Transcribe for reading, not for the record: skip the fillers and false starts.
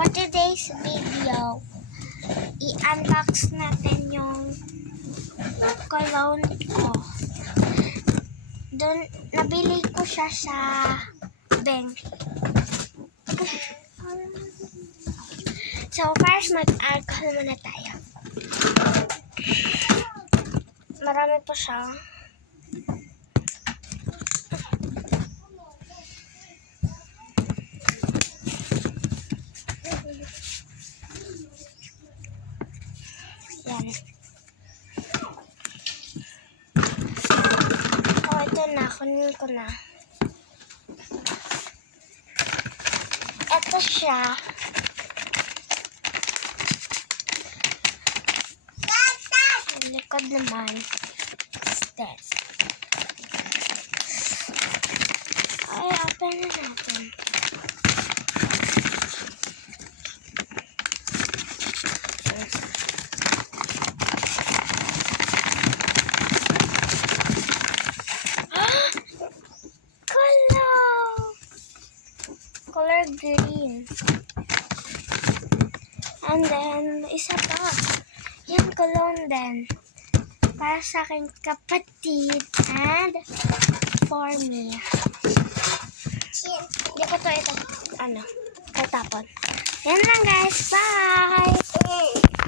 For today's video, i-unbox natin yung cologne ko. Nabili ko siya sa Beng. So, first mag-alcohol muna tayo. Marami po siya. Yan. Oh, ito na. Kunin ko na. Ito siya. Ang likod naman. This. Ay, open na natin. Color green. And then, isa pa. Yung cologne din. Para sa aking kapatid and for me. Hindi ko to tatapon. Yan lang guys. Bye!